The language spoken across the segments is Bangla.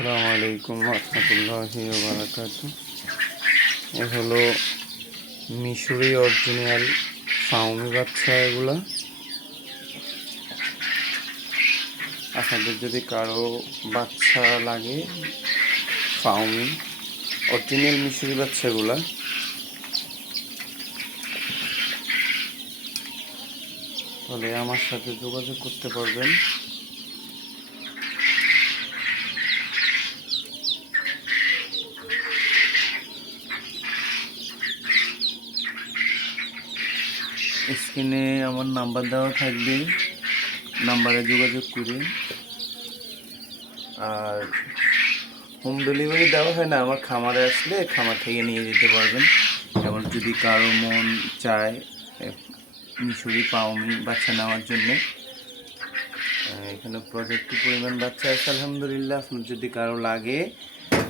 আসসালামু আলাইকুম রহমতুল্লাহি ওয়া বারাকাতুহু। এ হলো মিশরি অরিজিনাল ফাউমি বাচ্চা। এগুলা আপনাদের যদি কারো বাচ্চা লাগে, ফাউমি অরিজিনাল মিশরি বাচ্চাগুলা, তাহলে আমার সাথে যোগাযোগ করতে পারবেন। স্ক্রিনে আমার নাম্বার দেওয়া থাকবে, নাম্বারে যোগাযোগ করুন। আর হোম ডেলিভারি দেওয়া হয় না, আমার খামারে আসলে খামার থেকে নিয়ে যেতে পারবেন। যেমন যদি কারো মন চায় মিশরি পাউমি বাচ্চা নেওয়ার জন্যে, এখানে পর্যাপ্ত পরিমাণ বাচ্চা আছে আলহামদুলিল্লাহ। আপনার যদি কারো লাগে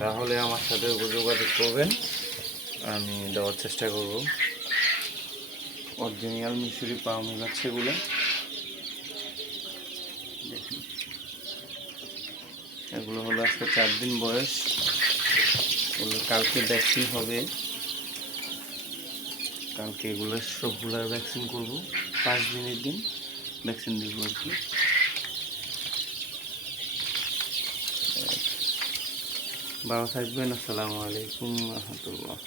তাহলে আমার সাথে যোগাযোগ করবেন, আমি দেওয়ার চেষ্টা করব অরিজিনাল মিশরি পাউমি বাচ্চাগুলো। দেখুন, এগুলো হলো আজকে 4 দিন বয়স। এগুলো কালকে ভ্যাকসিন হবে, কালকে এগুলো সবগুলোর ভ্যাকসিন করব। 5 দিনের দিন ভ্যাকসিন দিব আর কি। ভালো থাকবেন। আসসালামু আলাইকুম রহমতুল্লাহ।